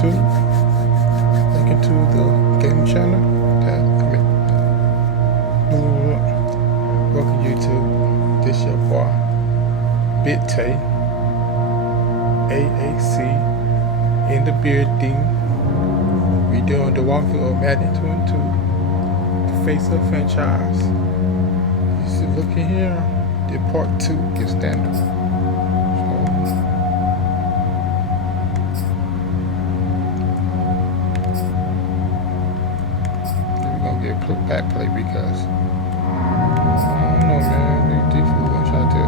YouTube. Welcome to the game channel. Welcome YouTube. This your boy Big Tay AAC in the building. We doing the walkthrough of Madden 22, the face of franchise. You see, looking here, the part 2 is standard. Back play because I don't know, man. These fools gonna try to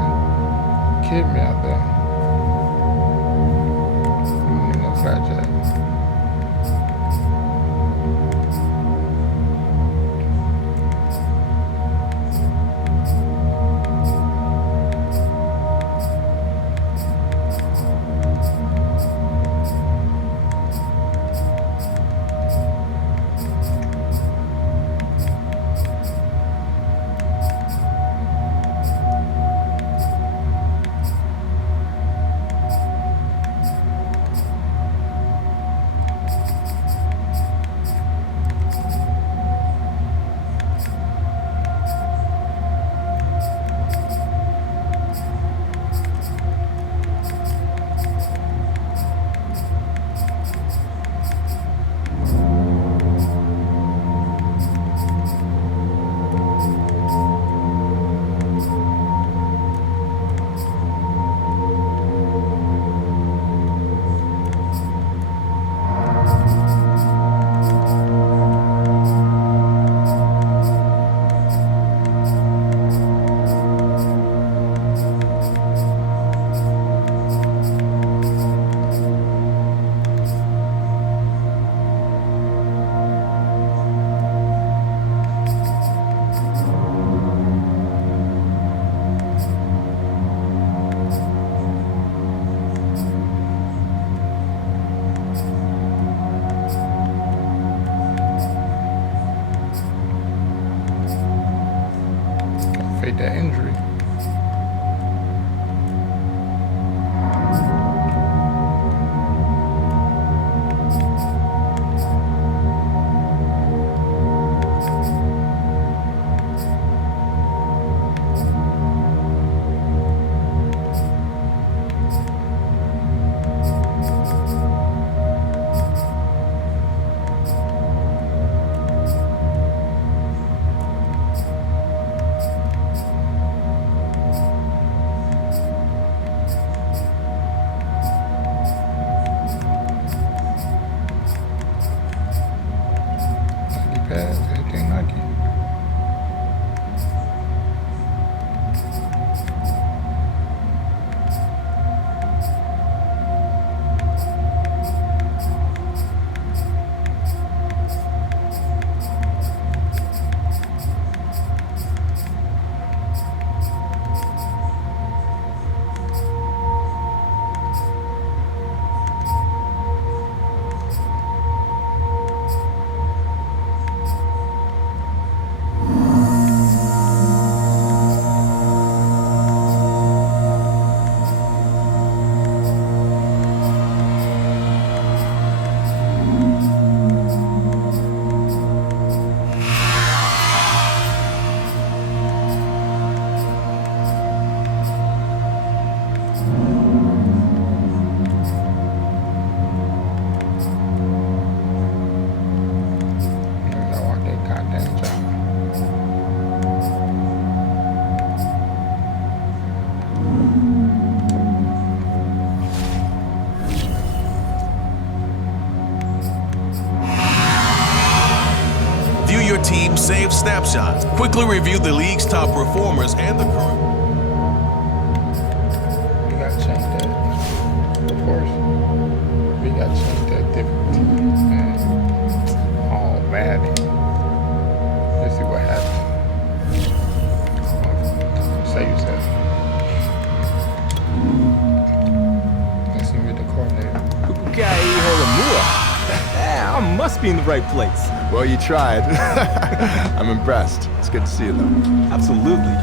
kid me out there. No flapjack. Fake that injury. Everything like it. Team save snapshots. Quickly review the league's top performers and the current. We gotta change that. Of course. We gotta change that different teams, man. Oh, Madden. Let's see what happens. Save yourself. Let's see with the coordinator. I must be in the right place. Well, you tried. I'm impressed. It's good to see you, though. Absolutely.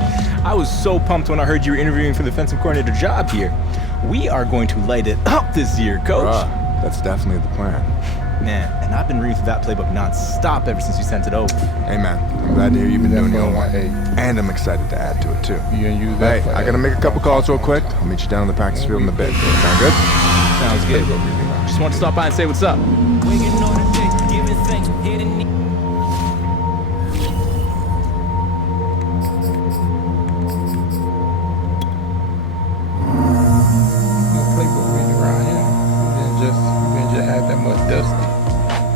I was so pumped when I heard you were interviewing for the defensive coordinator job here. We are going to light it up this year, Coach. That's definitely the plan. Man, and I've been reading through that playbook non-stop ever since you sent it over. Hey man, I'm glad to hear you've been doing your homework. Hey, And I'm excited to add to it too. you gonna use that? Hey, I gotta make a couple calls real quick. I'll meet you down on the practice field in a bit. Sound good? Sounds good. Just wanted to stop by and say what's up. No playbook reading around here. You didn't just add that much dusty.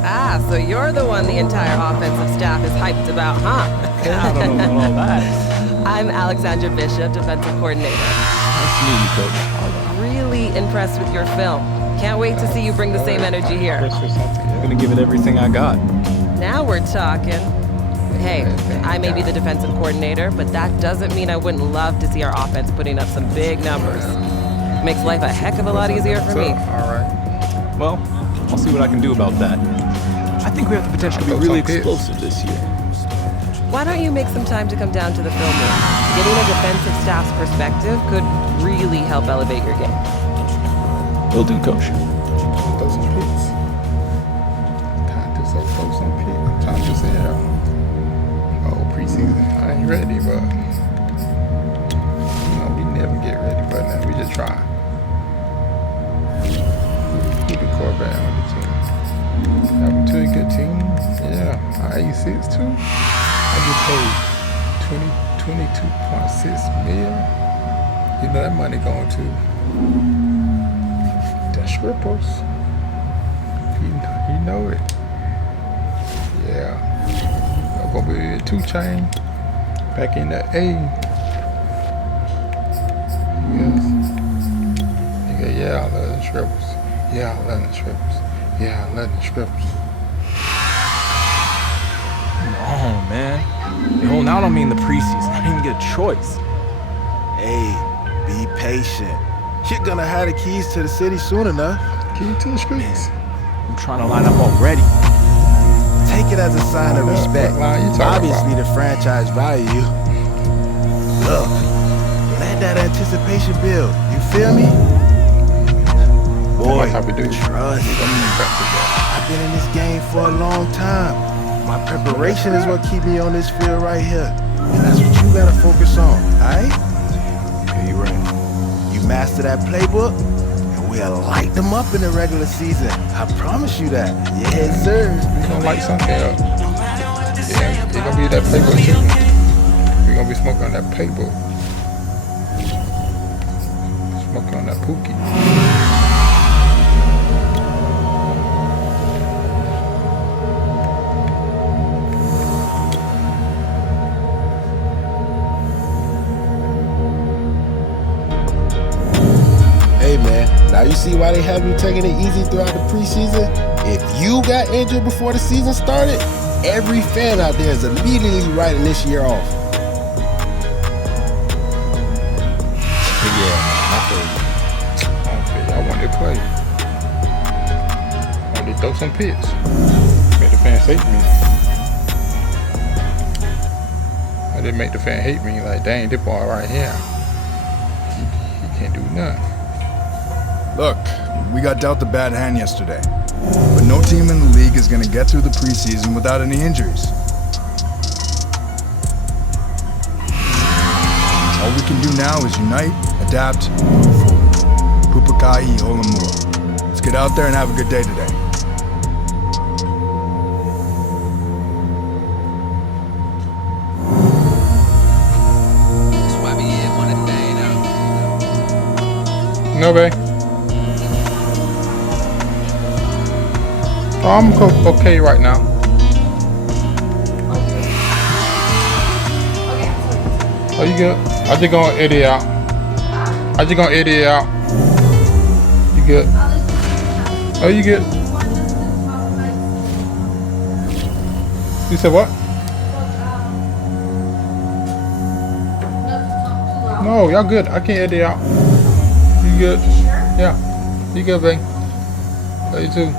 Ah, so you're the one the entire offensive staff is hyped about, huh? I don't know about all that. I'm Alexandra Bishop, defensive coordinator. Nice to meet you, Coach. Really impressed with your film. Can't wait to see you bring the same energy here. Press for something. I'm gonna give it everything I got. Now we're talking. Hey, I may be the defensive coordinator, but that doesn't mean I wouldn't love to see our offense putting up some big numbers. Makes life a heck of a lot easier for me. All right. Well, I'll see what I can do about that. I think we have the potential to be really explosive this year. Why don't you make some time to come down to the film room? Getting a defensive staff's perspective could really help elevate your game. Will do, Coach. Throw some picks. Time to throw some picks. Time to say, preseason. I ain't ready, but we never get ready. But now we just try. Keep the quarterback on the team. Have a two good team. Yeah, I 86 too. I just paid 22.6 million. You know that money going to the strippers. You know it. Yeah. I'm gonna be a 2 chain. Back in the A. Yes. Nigga, yeah, I love the strippers. Yeah, I love the strippers. Yeah, I love the strippers. Oh, man. You're holding out on me in the preseason. I didn't even get a choice. Hey, be patient. You're gonna have the keys to the city soon enough. Key to the streets. I'm trying to line up already. Take it as a sign of respect. What line you talking Obviously, about? the franchise value you. Look, let that anticipation build. You feel me? Boy, That's how we do. trust me. I've been in this game for a long time. My preparation is what keep me on this field right here. And that's what you gotta focus on, alright? Yeah, you're right. You master that playbook, and we'll light them up in the regular season. I promise you that. Yes, sir. We gonna light something up. Yeah, it gonna be that playbook too. We gonna be smoking on that playbook. Smoking on that pookie. Hey man, now you see why they have you taking it easy throughout the preseason? If you got injured before the season started, every fan out there is immediately writing this year off. I don't care. I want to play. I want to throw some pits. Make the fans hate me. I didn't make the fan hate me like, dang, this boy right here. He can't do nothing. Look, we got dealt a bad hand yesterday, but no team in the league is going to get through the preseason without any injuries. All we can do now is unite, adapt, and move forward. Pupuka'i Olamua. Let's get out there and have a good day today. No, babe. Oh, I'm okay right now. Oh, you good? I just gonna edit it out. I just gonna edit it out. You good? Oh, you good? You said what? No, y'all good. I can't edit it out. You good? Yeah. You good, babe? Love you too.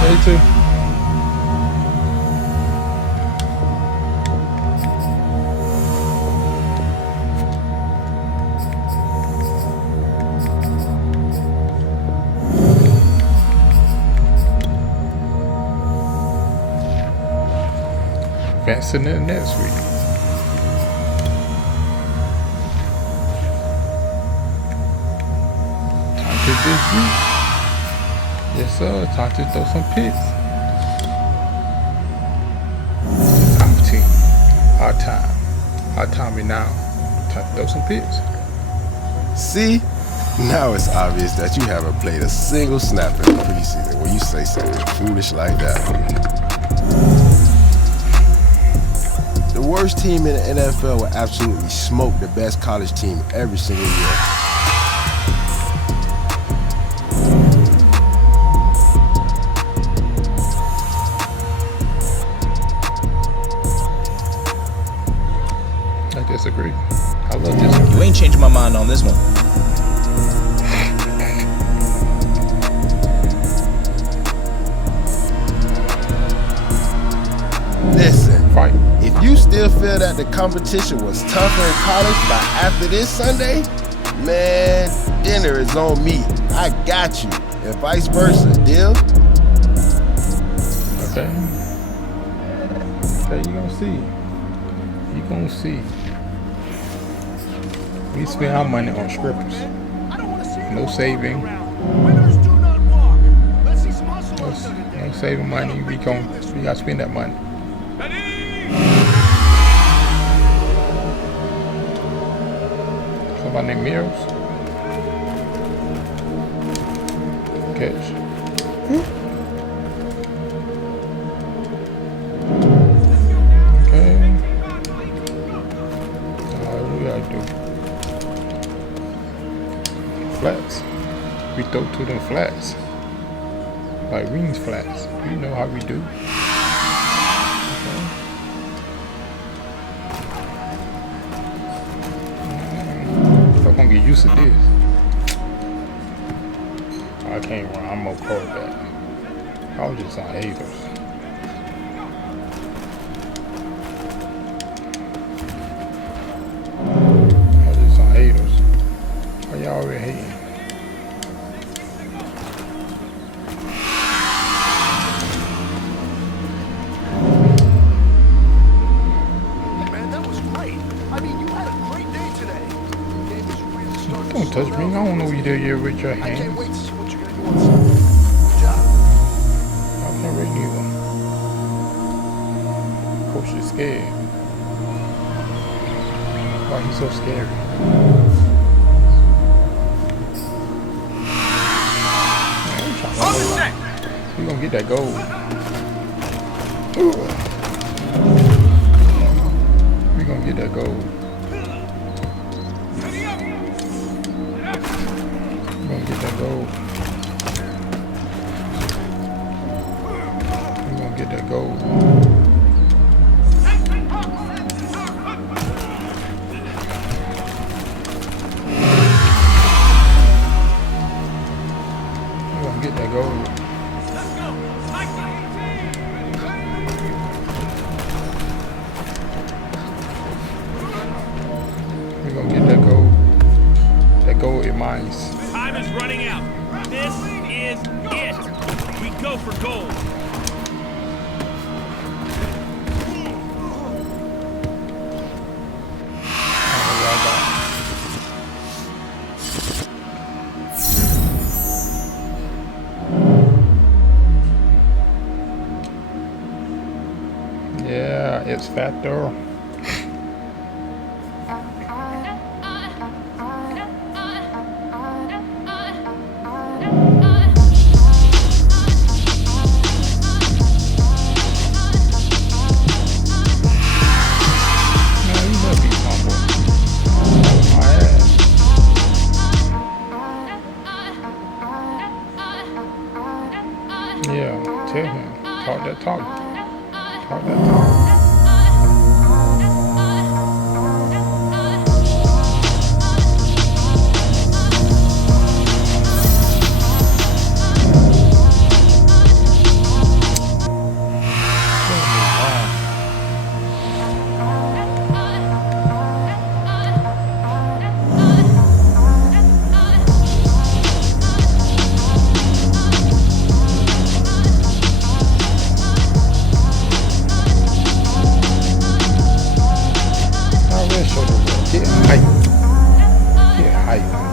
Love you too. advancing to the next week. Time to this week. Yes, sir. Time to throw some picks. Our team. Our time. Our time is now. Time to throw some picks. See? Now it's obvious that you haven't played a single snap in the preseason when you say something foolish like that. The worst team in the NFL will absolutely smoke the best college team every single year. I disagree. I love disagree. You ain't changing my mind on this one. Listen, Fight. if you still feel that the competition was tougher in college by after this Sunday, man, dinner is on me. I got you. And vice versa, deal? Okay. Okay, you gonna see. You gonna see. We spend our money on scripters. No saving. No saving money. We gotta spend that money. Somebody named Mills. Catch. Okay. What we gotta do? Flats. We throw to them flats. Like wings flats. You know how we do. I'm gonna get used to this. I can't run. I'm more quarterback. I was just on haters. I was just on haters. Why y'all already hating? Man, that was great. I mean, you had a great day today. The game is really starting Don't to touch slow me. I down. don't know you did here with your I can't hands. wait to see what you're gonna do on Sunday. Good job. I can't read neither. Coach is scared. Why he's so scary? We gonna get that goal. We gonna get that goal. We gonna get that goal. We gonna get that goal. We gonna get that goal. We gonna get that goal. That goal is mine. Time is running out. This is it. We go for gold. Yeah, it's Factor. Man, you better be humble. My ass. Yeah, tell him. Talk that talk. Talk that talk. tonight.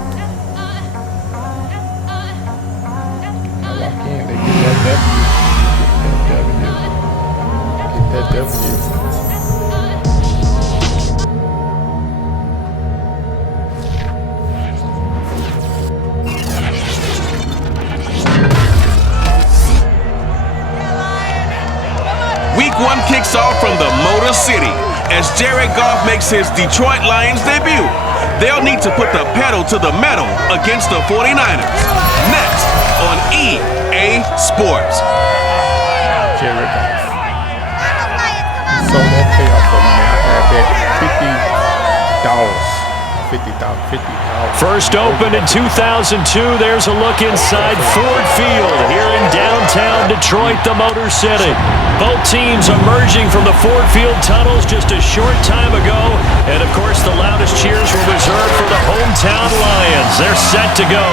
I lock in. They get that W. Get that W. Week 1 kicks off from the Motor City as Jared Goff makes his Detroit Lions debut. They'll need to put the pedal to the metal against the 49ers. Next on EA Sports. Jared Goff. Solo payoff for me, man. I had that $50. First opened in 2002. There's a look inside Ford Field here in downtown Detroit, the Motor City. Both teams emerging from the Ford Field tunnels just a short time ago. And, of course, the loudest cheers were reserved for the hometown Lions. They're set to go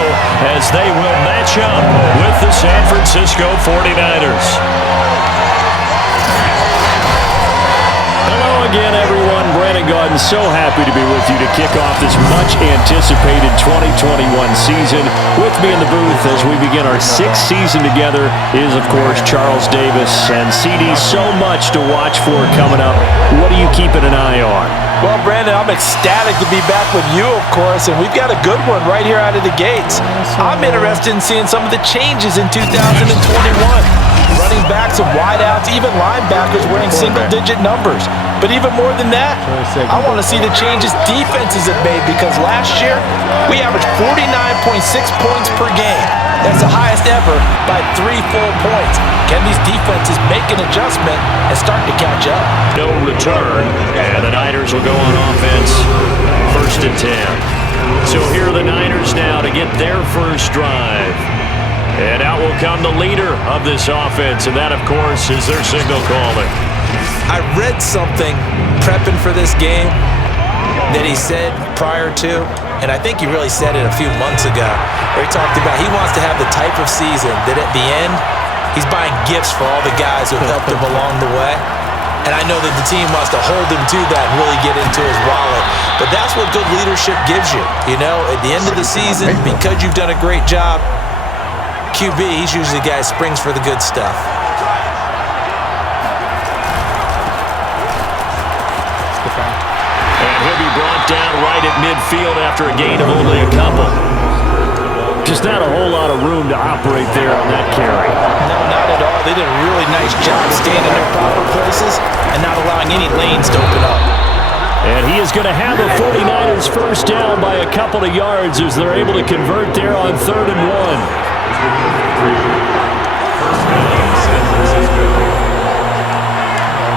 as they will match up with the San Francisco 49ers. Hello again, everyone. Brandon Gaudin, so happy to be with you to kick off this much-anticipated 2021 season. With me in the booth as we begin our 6th season together is, of course, Charles Davis. And CD, so much to watch for coming up. What are you keeping an eye on? Well, Brandon, I'm ecstatic to be back with you, of course, and we've got a good one right here out of the gates. I'm interested in seeing some of the changes in 2021. Running backs and wideouts, even linebackers wearing single-digit numbers. But even more than that, I want to see the changes defenses have made because last year, we averaged 49.6 points per game. That's the highest ever by 3 full points. Can these defenses make an adjustment and start to catch up? No return, and the Niners will go on offense, 1st and 10. So here are the Niners now to get their first drive. And out will come the leader of this offense, and that, of course, is their signal caller. I read something prepping for this game that he said prior to, and I think he really said it a few months ago, where he talked about he wants to have the type of season that at the end, he's buying gifts for all the guys who helped him along the way. And I know that the team wants to hold him to that and really get into his wallet. But that's what good leadership gives you. You know, at the end of the season, because you've done a great job, QB, he's usually the guy who springs for the good stuff. And he'll be brought down right at midfield after a gain of only a couple. Just not a whole lot of room to operate there on that carry. No, not at all. They did a really nice job staying in their proper places and not allowing any lanes to open up. And he is going to have the 49ers first down by a couple of yards as they're able to convert there on 3rd and 1.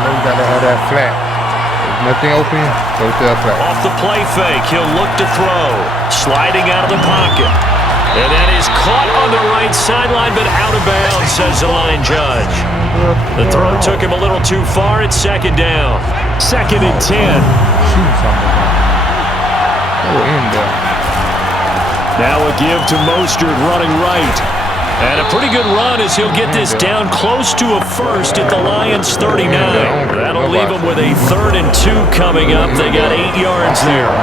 You gotta have that flat. Nothing open, go to the flat. Off the play fake, he'll look to throw. Sliding out of the pocket. And that is caught on the right sideline, but out of bounds, says the line judge. The throw took him a little too far. It's 2nd down. 2nd and 10. Shoot something. Oh, in there. Now a give to Mostert running right. And a pretty good run as he'll get this down close to a first at the Lions 39. That'll leave them with a 3rd and 2 coming up. They got 8 yards there.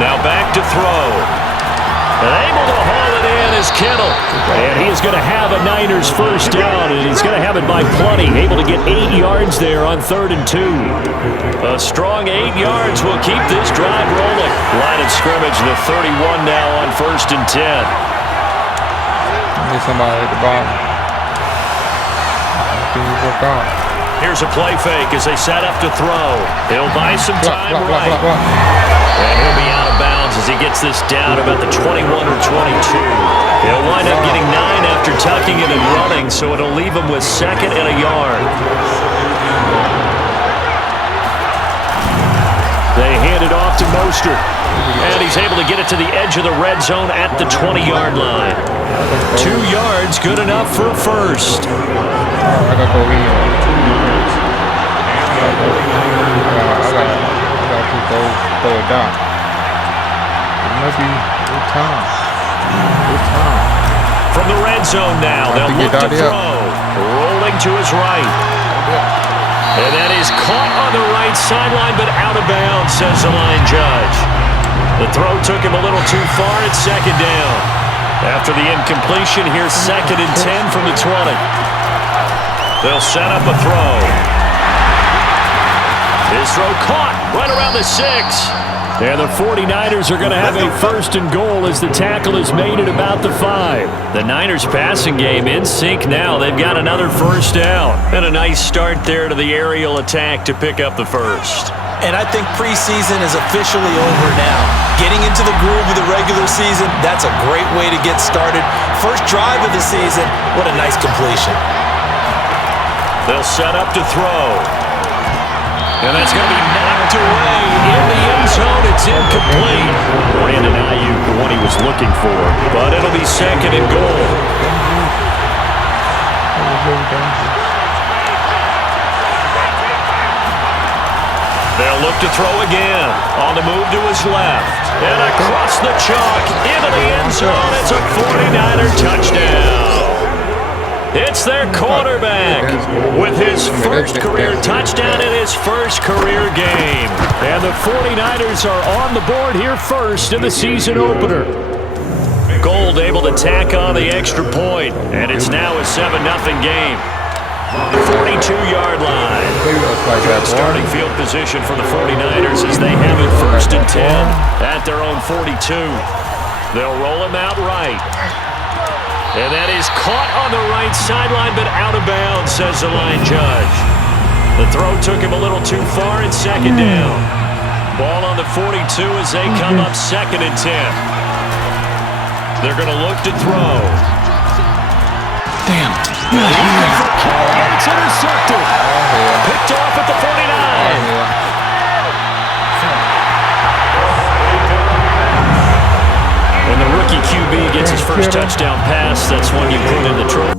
Now back to throw. And able to haul it in is Kittle. And he is going to have a Niners first down, and he's going to have it by plenty. Able to get 8 yards there on 3rd and 2. A strong 8 yards will keep this drive rolling. Line of scrimmage, the 31 now on 1st and 10. Need somebody at the bottom. Can you work out? Here's a play fake as they set up to throw. He'll buy some time right. And he'll be out of bounds as he gets this down about the 21 or 22. He'll wind up getting 9 after tucking it and running, so it'll leave him with 2nd and a yard. They hand it off to Mostert. And he's able to get it to the edge of the red zone at the 20-yard line. 2 yards, good enough for a first. I gotta go in. I gotta throw it down. It might be good time. Good time. From the red zone now, they'll look to throw. Rolling to his right. And that is caught on the right sideline, but out of bounds, says the line judge. The throw took him a little too far at second down. After the incompletion, here's 2nd and 10 from the 20. They'll set up a throw. His throw caught right around the 6. And the 49ers are going to have a 1st and goal as the tackle is made at about the 5. The Niners passing game in sync now. They've got another 1st down. And a nice start there to the aerial attack to pick up the 1st. And I think preseason is officially over now. Getting into the groove of the regular season, that's a great way to get started. First drive of the season, what a nice completion. They'll set up to throw. And that's going to be knocked away in the end zone. It's incomplete. Brandon Ayuk, the one he was looking for. But it'll be 2nd and goal. They'll look to throw again. On the move to his left. And across the chalk into the end zone. It's a 49er touchdown. It's their quarterback with his first career touchdown in his first career game. And the 49ers are on the board here first in the season opener. Gold able to tack on the extra point. And it's now a 7-0 game. The 42-yard line. Good starting field position for the 49ers as they have it 1st and 10 at their own 42. They'll roll him out right. And that is caught on the right sideline, but out of bounds, says the line judge. The throw took him a little too far at 2nd down. Ball on the 42 as they come up 2nd and 10. They're going to look to throw. Damn. It's intercepted. Picked off at the 49. When the rookie QB gets his first touchdown pass, that's when you put in the trophy.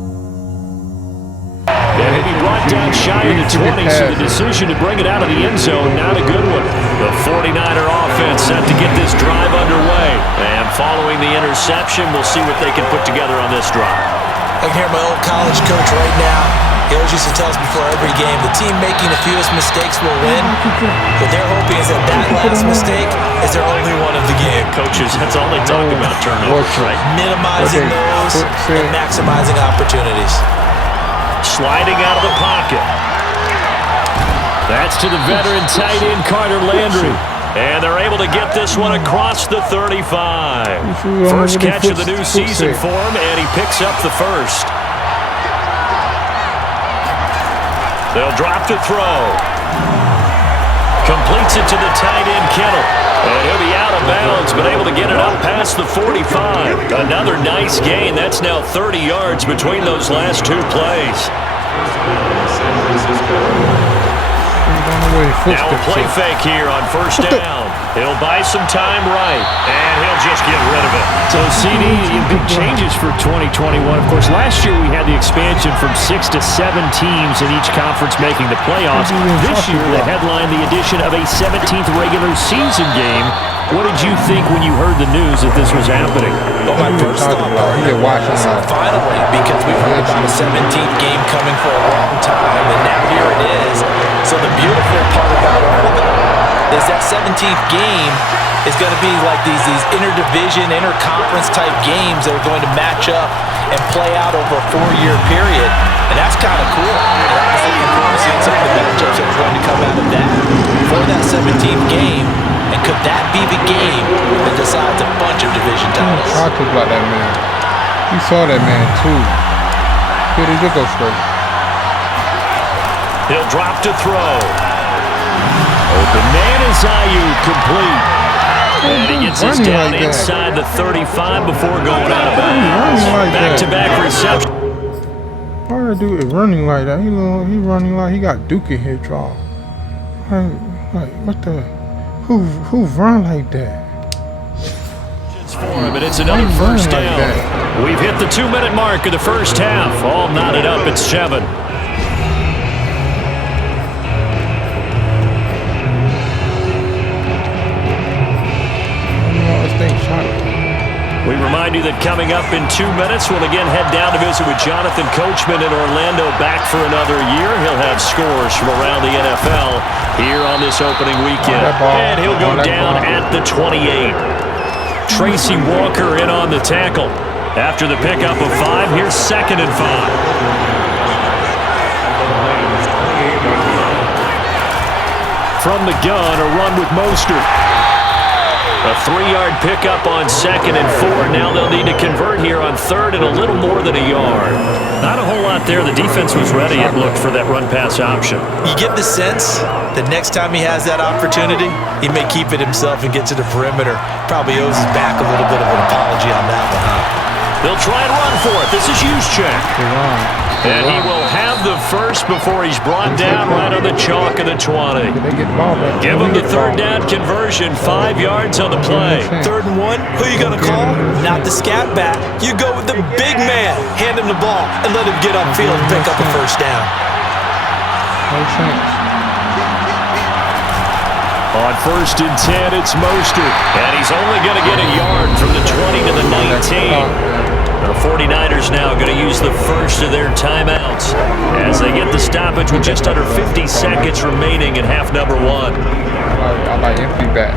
And he brought down shy of the 20, so the decision to bring it out of the end zone, not a good one. The 49er offense set to get this drive underway. And following the interception, we'll see what they can put together on this drive. I can hear my old college coach right now. He always used to tell us before every game, the team making the fewest mistakes will win. What they're hoping is that last mistake is their only one of the game. Coaches, that's all they talk about, turnovers, right? Minimizing those and maximizing opportunities. Sliding out of the pocket. That's to the veteran tight end, Carter Landry. And they're able to get this one across the 35. First catch of the new season for him, and he picks up the 1st. They'll drop to throw. Completes it to the tight end, Kittle. And he'll be out of bounds, but able to get it up past the 45. Another nice gain. That's now 30 yards between those last 2 plays. Now a play fake here on 1st down. He'll buy some time right, and he'll just get rid of it. So, CD, big changes for 2021. Of course, last year we had the expansion from 6 to 7 teams in each conference making the playoffs. This year, they headlined the addition of a 17th regular season game. What did you think when you heard the news that this was happening? Well, my first thought was finally, because we've heard about a 17th game coming for a long time, and now here it is. So the beautiful part about all of it is that 17th game is going to be like these interdivision, interconference type games that are going to match up and play out over a 4-year period. And that's kind of cool. And I was looking forward to seeing some of the matchups that are going to come out of that for that 17th game. And could that be the game that decides a bunch of division titles? I talked about that man. You saw that man too. Here he go straight. He'll drop to throw. Open man is Ayuk, complete. And he gets us down inside the 35 before going out of bounds. Back-to-back reception. Why did do it running like that? He running like he got Duke in his jaw. Like what the? Who run like that? But it's another 1st down. We've hit the 2-minute mark of the 1st half. All knotted up at 7. We remind you that coming up in 2 minutes, we'll again head down to visit with Jonathan Coachman in Orlando, back for another year. He'll have scores from around the NFL here on this opening weekend. And he'll go down at the 28. Tracy Walker in on the tackle. After the pickup of 5, here's 2nd and 5. From the gun, a run with Mostert. A 3-yard pickup on 2nd and 4. Now they'll need to convert here on 3rd and a little more than a yard. Not a whole lot there. The defense was ready, it looked, for that run-pass option. You get the sense that next time he has that opportunity, he may keep it himself and get to the perimeter. Probably owes his back a little bit of an apology on that one, huh? They'll try and run for it. This is Juszczyk. And he will have the first before he's brought down right on the chalk of the 20. Give him the 3rd down conversion, 5 yards on the play. 3rd and 1, who you going to call? Not the scat back. You go with the big man. Hand him the ball and let him get upfield and pick up a 1st down. On 1st and 10, it's Mostert. And he's only going to get a yard from the 20 to the 19. The 49ers now going to use the first of their timeouts as they get the stoppage with just under 50 seconds remaining in half number 1. I like empty back.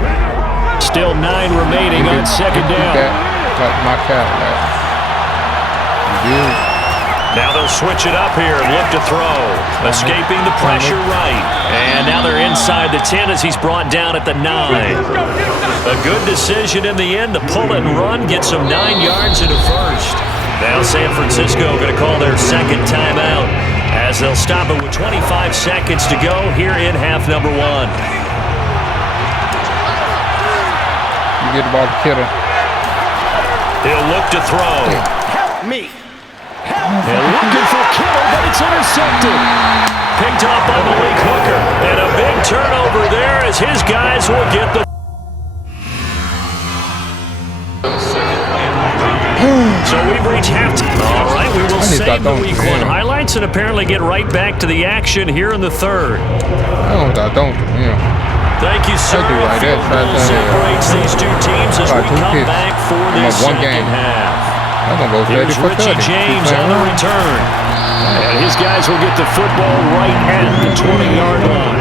Still 9 remaining on 2nd down. Like my cat. Now they'll switch it up here and look to throw. Escaping the pressure right. And now they're inside the 10 as he's brought down at the 9. A good decision in the end to pull it and run, get some 9 yards and a first. Now San Francisco going to call their 2nd timeout as they'll stop it with 25 seconds to go here in half number 1. You get the ball to Kittle. He'll look to throw. Help me. They're looking for Kittle, but it's intercepted. Picked up by Malik Hooker. And a big turnover there as his guys will get the... So we've reached halftime. All right, we will save the Week 1 highlights and apparently get right back to the action here in the 3rd. Thank you, sir. A field goal separates these two teams as we come back for the 2nd half. Here's Richie James on the return. And his guys will get the football right at the 20-yard line.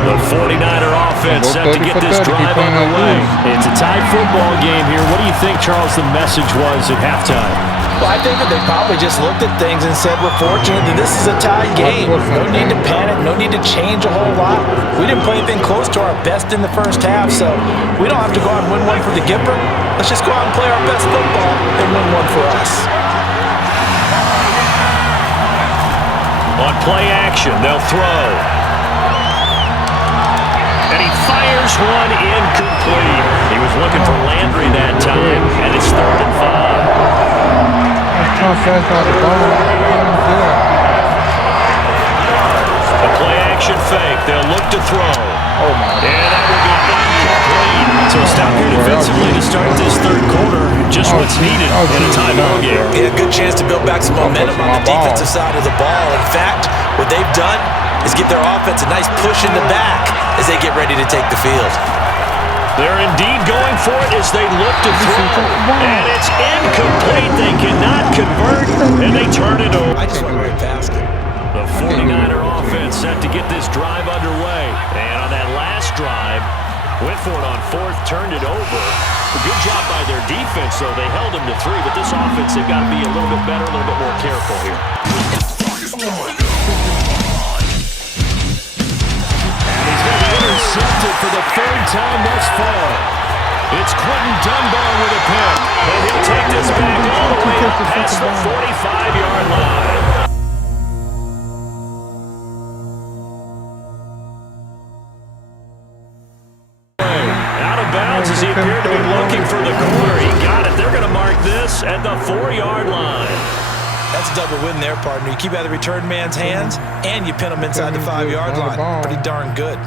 The 49er offense set to get this drive underway. It's a tied football game here. What do you think, Charles, the message was at halftime? Well, I think that they probably just looked at things and said, we're fortunate that this is a tied game. No need to panic, no need to change a whole lot. We didn't play anything close to our best in the 1st half, so we don't have to go out and win one for the Gipper. Let's just go out and play our best football and win one for us. On play action, they'll throw. And he fires one incomplete. He was looking for Landry that time, and it's 3rd and 5. A play action fake. They'll look to throw. And that will be incomplete. So a stop here defensively to start this 3rd quarter. Just what's needed in a tie ball game. Yeah, good chance to build back some momentum on the defensive side of the ball. In fact, what they've done is give their offense a nice push in the back as they get ready to take the field. They're indeed going for it as they look to throw. And it's incomplete. They cannot convert, and they turn it over. I just went right past it. The 49er offense set to get this drive underway. And on that last drive, went for it on 4th, turned it over. A good job by their defense, though. They held them to 3, but this offense, they've got to be a little bit better, a little bit more careful here. Intercepted for the 3rd time thus far. It's Quentin Dunbar with a pick. And he'll take this back all the way up past the 45-yard line. Out of bounds as he appeared to be looking for the corner. He got it. They're going to mark this at the 4-yard line. That's a double win there, partner. You keep out of the return man's hands, and you pin him inside the 5-yard line. Pretty darn good.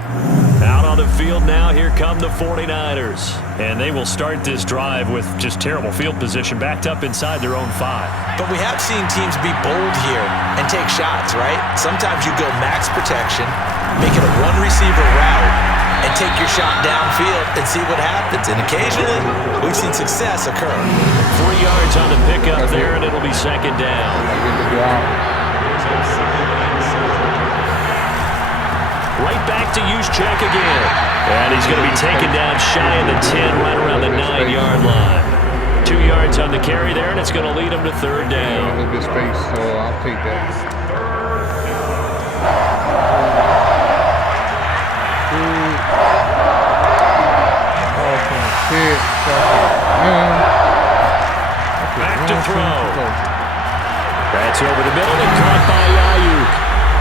Out on the field now, here come the 49ers. And they will start this drive with just terrible field position, backed up inside their own 5. But we have seen teams be bold here and take shots, right? Sometimes you go max protection, make it a one-receiver route, and take your shot downfield and see what happens. And occasionally, we've seen success occur. 3 yards on the pickup there, and it'll be second down. Right back to Juszczyk again. And he's going to be taken down shy of the 10, right around the 9-yard line. 2 yards on the carry there, and it's going to lead him to third down. A little bit of space, so I'll take that. Back to throw. That's over the middle and caught by Ayuk.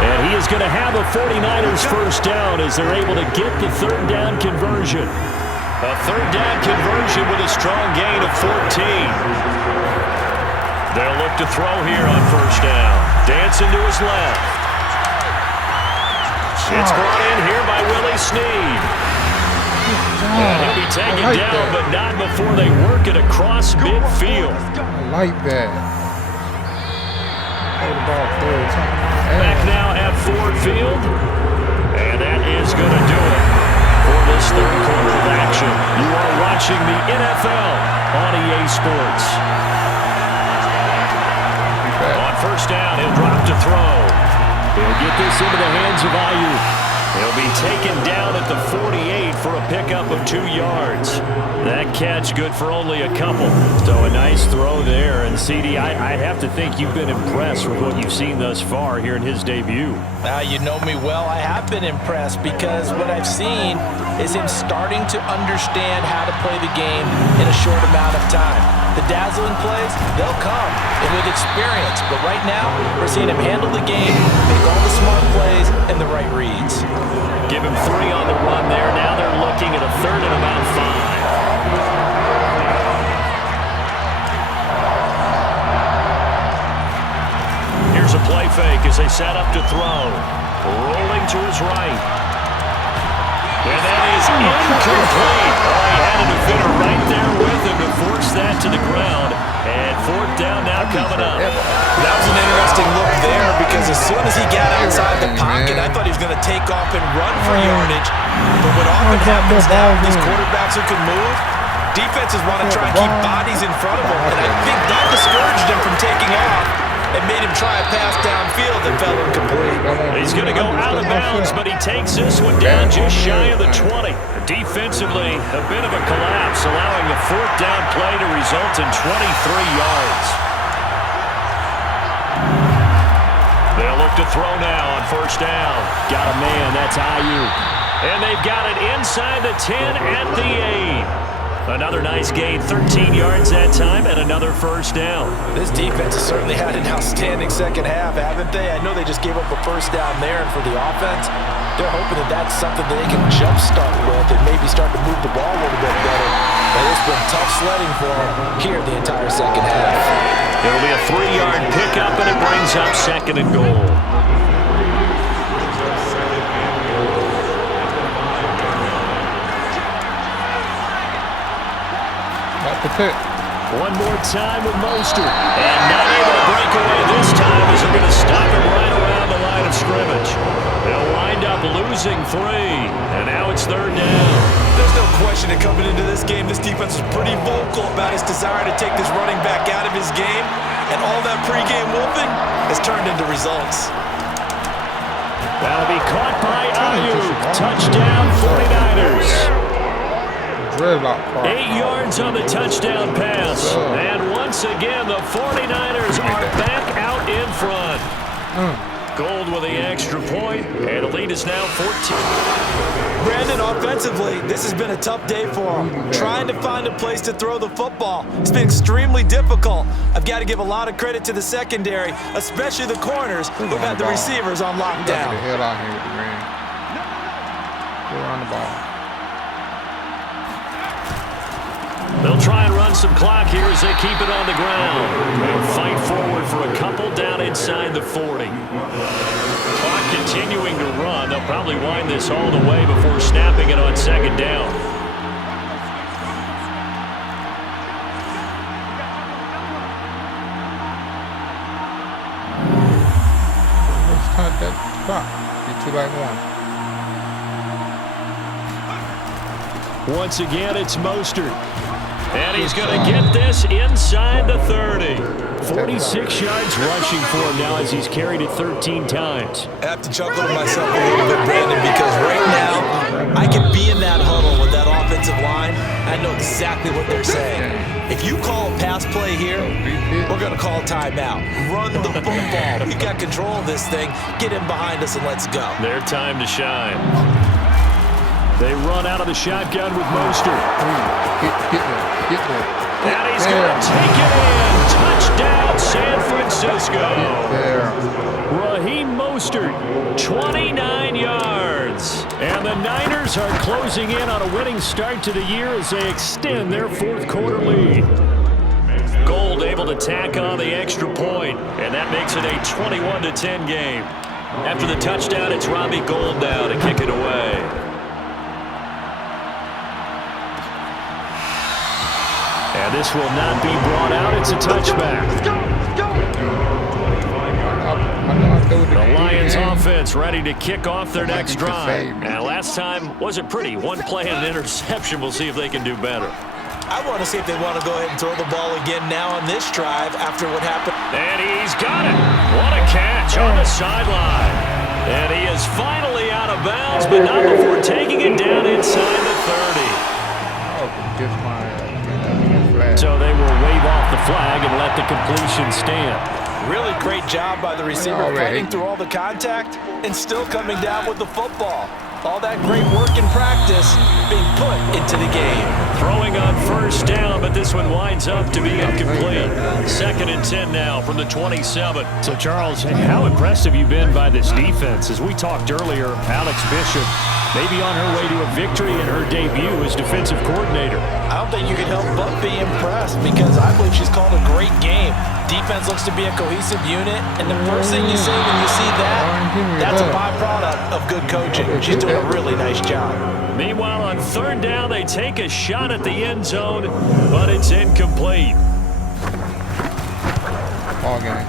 And he is going to have a 49ers first down as they're able to get the third down conversion. A third down conversion with a strong gain of 14. They'll look to throw here on first down. Dancing to his left. It's brought in here by Willie Snead. And he'll be taken down, but not before they work it across midfield. I like that. Back now at Ford Field. And that is going to do it for this third quarter of action. You are watching the NFL on EA Sports. On first down, he'll drop to throw. He'll get this into the hands of Ayuk. He'll be taken down at the 48 for a pickup of 2 yards. That catch good for only a couple. So a nice throw there. And CD, I have to think you've been impressed with what you've seen thus far here in his debut. You know me well. I have been impressed because what I've seen is him starting to understand how to play the game in a short amount of time. The dazzling plays, they'll come, and with experience. But right now, we're seeing him handle the game, make all the smart plays, and the right reads. Give him 3 on the run there. Now they're looking at a third and about 5. Here's a play fake as they set up to throw. Rolling to his right. And that is incomplete. Oh, he had a defender right there with him to force that to the ground. And fourth down now coming up. That was an interesting look there because as soon as he got outside the pocket, I thought he was going to take off and run for yardage. But what often happens now with these quarterbacks who can move, defenses want to try and keep bodies in front of them. And I think that discouraged him from taking off and made him try a pass downfield that fell incomplete. He's going to go out of bounds, but he takes this one down just shy of the 20. Defensively, a bit of a collapse, allowing the fourth down play to result in 23 yards. They'll look to throw now on first down. Got a man, that's Ayuk. And they've got it inside the 10 at the 8. Another nice gain, 13 yards that time, and another first down. This defense has certainly had an outstanding second half, haven't they? I know they just gave up a first down there, and for the offense, they're hoping that that's something they can jumpstart with and maybe start to move the ball a little bit better. But it's been tough sledding for them here the entire second half. It'll be a 3-yard pickup, and it brings up second and goal. One more time with Mostert. And not able to break away this time as they're going to stop him right around the line of scrimmage. They'll wind up losing 3. And now it's third down. There's no question that coming into this game, this defense is pretty vocal about his desire to take this running back out of his game. And all that pregame wolfing has turned into results. That'll be caught by Ayuk. Touchdown 49ers. 8 yards on the touchdown pass. And once again, the 49ers are back out in front. Gold with the extra point, and the lead is now 14. Brandon, offensively, this has been a tough day for him. Trying to find a place to throw the football. It's been extremely difficult. I've got to give a lot of credit to the secondary, especially the corners who've had the receivers on lockdown. Get the hell out here with the man. Get on the ball. They'll try and run some clock here as they keep it on the ground. They'll fight forward for a couple down inside the 40. Clock continuing to run. They'll probably wind this all the way before snapping it on second down. Let's start that clock. Get 2 like 1. Once again, it's Mostert. And he's going to get this inside the 30. 46 yards rushing for him now as he's carried it 13 times. I have to chuckle to myself a little bit, Brandon, because right now I can be in that huddle with that offensive line. I know exactly what they're saying. If you call a pass play here, we're going to call a timeout. Run the football. We've got control of this thing. Get in behind us and let's go. Their time to shine. They run out of the shotgun with Mostert. And he's going to take it in. Touchdown, San Francisco. Raheem Mostert, 29 yards. And the Niners are closing in on a winning start to the year as they extend their fourth quarter lead. Gold able to tack on the extra point, and that makes it a 21-10 game. After the touchdown, it's Robbie Gould now to kick it away. And this will not be brought out. It's a touchback. The Lions offense ready to kick off their next drive. And last time wasn't pretty. One play and an interception. We'll see if they can do better. I want to see if they want to go ahead and throw the ball again now on this drive after what happened. And he's got it. What a catch on the sideline. And he is finally out of bounds, but not before taking it down inside the 30. So they will wave off the flag and let the completion stand. Really great job by the receiver fighting through all the contact and still coming down with the football. All that great work in practice being put into the game. Throwing on first down, but this one winds up to be incomplete. 2nd and 10 now from the 27. So, Charles, how impressed have you been by this defense? As we talked earlier, Alex Bishop may be on her way to a victory in her debut as defensive coordinator. I don't think you can help but be impressed because I believe she's called a great game. Defense looks to be a cohesive unit, and the first thing you say when you see that's a byproduct of good coaching. She's doing a really nice job. Meanwhile, on 3rd down, they take a shot at the end zone, but it's incomplete. Ball game.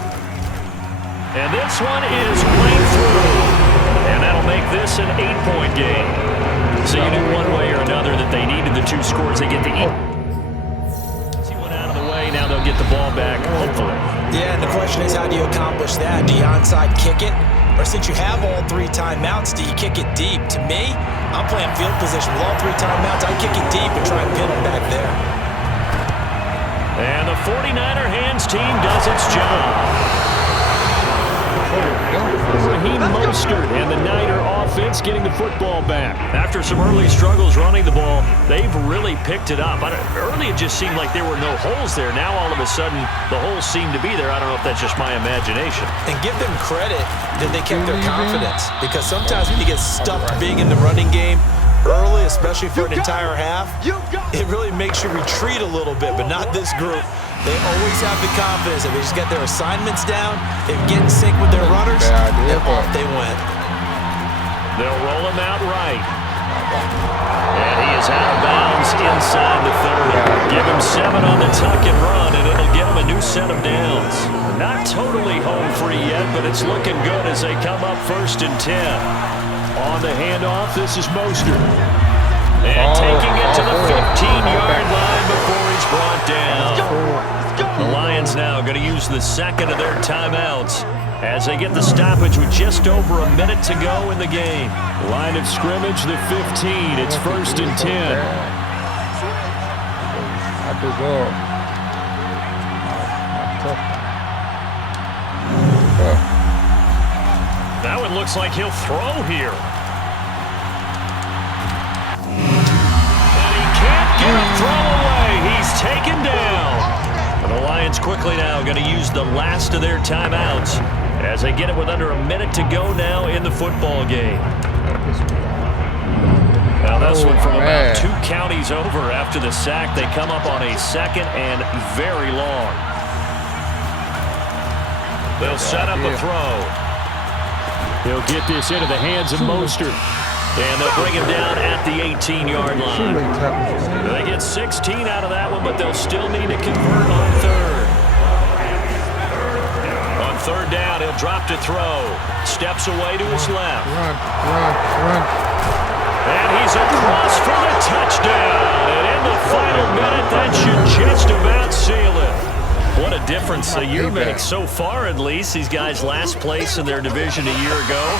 And this one is right through. And that'll make this an 8-point game. So you knew one way or another that they needed the 2 scores. They get the easy one out of the way. Now they'll get the ball back, hopefully. Yeah, and the question is, how do you accomplish that? Do you onside kick it? Or since you have all 3 timeouts, do you kick it deep? To me, I'm playing field position with all 3 timeouts. I kick it deep and try and pin them back there. And the 49er hands team does its job. Raheem Mostert and the Niner offense getting the football back. After some early struggles running the ball, they've really picked it up. Early it just seemed like there were no holes there. Now all of a sudden the holes seem to be there. I don't know if that's just my imagination. And give them credit that they kept their confidence, because sometimes when you get stuffed big in the running game early, especially for an entire half, it really makes you retreat a little bit, but not this group. They always have the confidence that they just get their assignments down, they get in sync with their runners, and off they went. They'll roll him out right. And he is out of bounds inside the 30. Give him 7 on the tuck and run, and it'll get him a new set of downs. Not totally home free yet, but it's looking good as they come up 1st and 10. On the handoff, this is Mostert. And taking it to the 15-yard line before he's brought down. The Lions now going to use the 2nd of their timeouts as they get the stoppage with just over a minute to go in the game. Line of scrimmage, the 15. It's 1st and 10. That one looks like he'll throw here. And he can't get a throw away. He's taken down. And the Lions quickly now going to use the last of their timeouts as they get it with under a minute to go now in the football game. Now this one from about 2 counties over after the sack. They come up on a 2nd and very long. They'll set up a throw. He'll get this into the hands of Mostert. And they'll bring him down at the 18-yard line. They get 16 out of that one, but they'll still need to convert on 3rd. On 3rd down, he'll drop to throw. Steps away to his left. And he's across for the touchdown. And in the final minute, that should just about seal it. What a difference a year makes so far, at least. These guys last place in their division a year ago.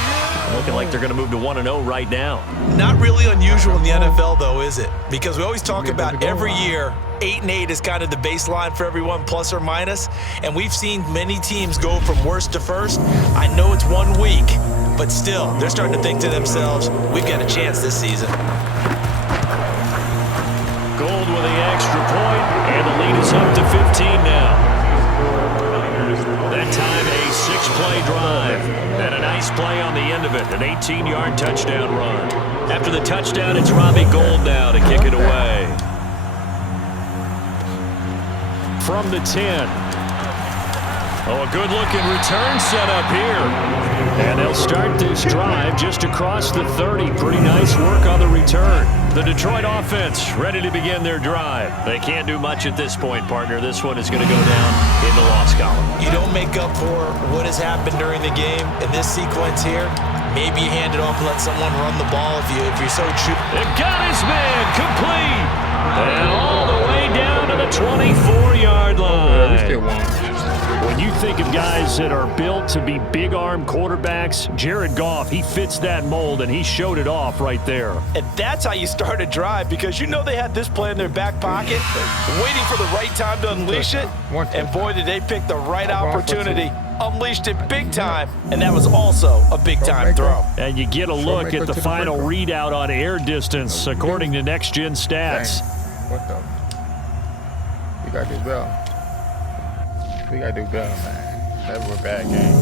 Looking like they're going to move to 1-0 right now. Not really unusual in the NFL, though, is it? Because we always talk about every year, 8-8 is kind of the baseline for everyone, plus or minus. And we've seen many teams go from worst to first. I know it's 1 week, but still, they're starting to think to themselves, we've got a chance this season. Gold with the extra point, and the lead is up to 15 now. That time, a 6-play drive, and a nice play on the end of it, an 18-yard touchdown run. After the touchdown, it's Robbie Gould now to kick it away. From the 10. Oh, a good-looking return set up here. And they'll start this drive just across the 30. Pretty nice work on the return. The Detroit offense ready to begin their drive. They can't do much at this point, partner. This one is going to go down in the loss column. You don't make up for what has happened during the game in this sequence here. Maybe you hand it off and let someone run the ball if you're so true. They've got his man complete. And all the way down to the 24-yard line. When you think of guys that are built to be big-arm quarterbacks, Jared Goff, he fits that mold, and he showed it off right there. And that's how you start a drive, because you know they had this play in their back pocket, waiting for the right time to unleash it. And boy, did they pick the right opportunity. Unleashed it big time, and that was also a big-time throw. And you get a look at the final readout on air distance, according to Next Gen Stats. What the? We got to do better. We got to do better, man. That was a bad game.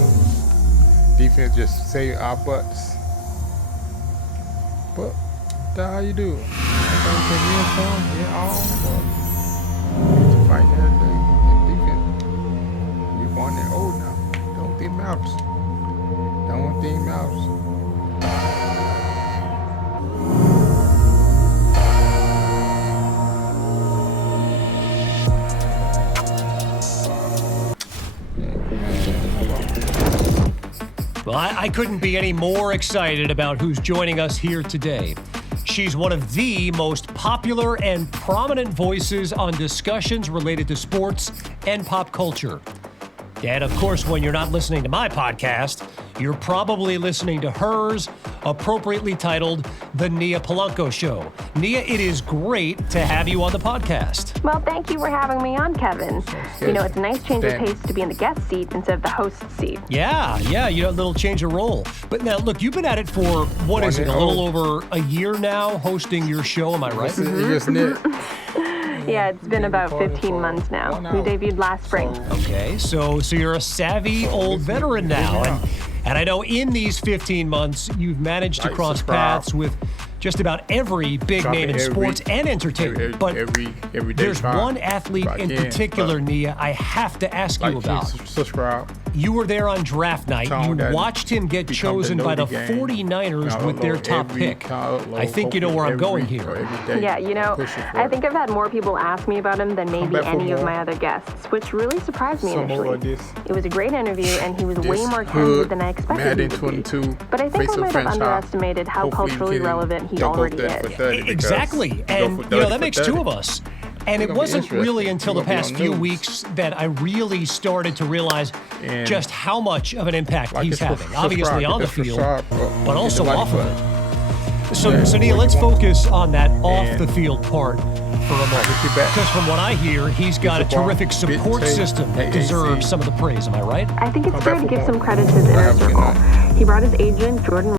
Defense just saved our butts. But that's how you do it. Sometimes you can win some, win all, but you need to fight that day. And defense, you 1-0 now. Don't think matters. Don't think matters. Well, I couldn't be any more excited about who's joining us here today. She's one of the most popular and prominent voices on discussions related to sports and pop culture. And of course, when you're not listening to my podcast, you're probably listening to hers, appropriately titled The Nia Polanco Show. Nia, it is great to have you on the podcast. Well, thank you for having me on, Kevin. You know, it's a nice change of pace to be in the guest seat instead of the host seat. Yeah, you know, a little change of role. But now, look, you've been at it for, what is it, a little over a year now, hosting your show, am I right? Yeah, it's been about 15 months now. We debuted last spring. Okay, so you're a savvy old veteran now. And I know in these 15 months, you've managed to cross paths with just about every big name in sports and entertainment. But there's one athlete in particular, Nia, I have to ask you about. Subscribe. You were there on draft night. You watched him get chosen by the 49ers with their top pick. I think you know where I'm going here. Yeah, you know, I think I've had more people ask me about him than maybe any of my other guests, which really surprised me initially. It was a great interview, and he was way more candid than I expected him to be. But I think I might have underestimated how culturally relevant he already is. Exactly, and you know, that makes two of us. And it wasn't really until the past few weeks that I really started to realize just how much of an impact he's having, obviously on the field, but also off of it. So Nia, let's focus on that off-the-field part for a moment. Because from what I hear, he's got a terrific support system that deserves some of the praise. Am I right? I think it's fair to give some credit to his inner circle. He brought his agent, Jordan